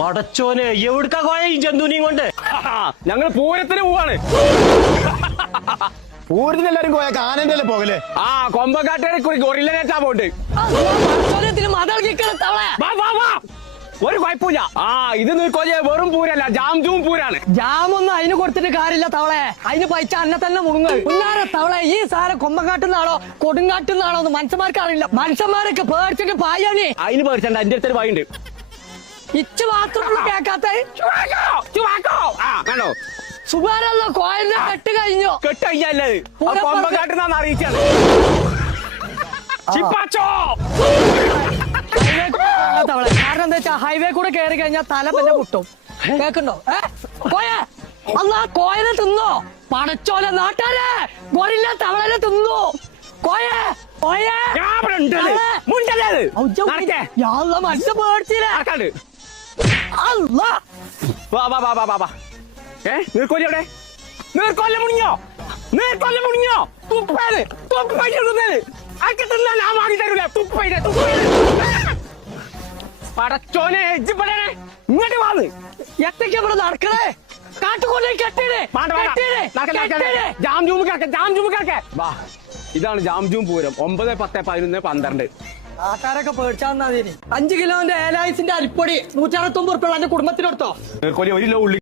പടച്ചോനെ എവിടുക്കാ കോയ ഈ ജന്തുവിനെയും കൊണ്ട്? ഞങ്ങൾ പൂരത്തിന് പോവാണ്. പൂരത്തിന് എല്ലാരും പോയ കാനന്റെ പോകല്. കൊമ്പക്കാട്ടേടെ ഗൊറില്ലേറ്റാ പോണ്ട്. ഒരു കുഴപ്പമില്ല. ഇത് നീക്കോലെ വെറും പൂരല്ല, ജാംജൂം പൂരാണ്. ജാമൊന്നും അതിന് കൊടുത്തിട്ട് കാര്യമില്ല തവളെ. അതിന് പൈസ അന്നെ തന്നെ മുണുങ്ങ്. പിന്നാരെ തവളെ ഈ സാധനം കൊമ്പങ്കാട്ടുന്നാണോ കൊടുങ്കാട്ടുന്നാണോ എന്ന് മനുഷ്യന്മാർക്ക് അറിയില്ല. മനുഷ്യന്മാരൊക്കെ പേടിച്ചിട്ട് പായാണ്. അതിന് പേടിച്ചണ്ട, എന്റെ അടുത്തൊരു പായുണ്ട്. ഇച്ച് മാത്രമുള്ള കേക്കാത്ത കണ്ടോ സുഖാരല്ലോ കോയലിന്റെ കെട്ട് കഴിഞ്ഞു. കെട്ട് കഴിഞ്ഞത് കൊമ്പങ്കാട്ടുന്നാന്ന് അറിയിച്ചാണ്. തവളെ കാരണം എന്താ വെച്ചാ ഹൈവേ കൂടെ കയറി കഴിഞ്ഞാൽ തല പിന്നെ പൊട്ടും. കേക്കുണ്ടോ? കോയ അല്ല കോയനെ തിന്നോ? പടച്ചോല നാട്ടാരെ ഗൊറില്ല തവളനെ തിന്നു. കോയെ മനുഷ്യ പേടിച്ചില്ലേ? നീർക്കോലി എവിടെ? നീർക്കോല മുണിഞ്ഞോ? നീർക്കോല മുണിഞ്ഞോ? തുപ്പേത് ഞാൻ വാങ്ങി തരൂല. പടച്ചോനെ ഇങ്ങോട്ട് വാന്ന് എത്തൊക്കെ ഇവിടെ നടക്കണേ? കാട്ടുകൊല്ലം കെട്ടിടേ. ജാംജൂം കിടക്കെ. വാ, ഇതാണ് ജാംജൂം പൂരം. 9, 10, 11, 12. ആൾക്കാരൊക്കെ പേടിച്ചാൽ 5 കിലോന്റെ ഏലായിസിന്റെ അരിപ്പൊടി 169 ഉറുപ്പിക എന്റെ കുടുംബത്തിനെടുത്തോ. നീർക്കോലി 1 കിലോ ഉള്ളി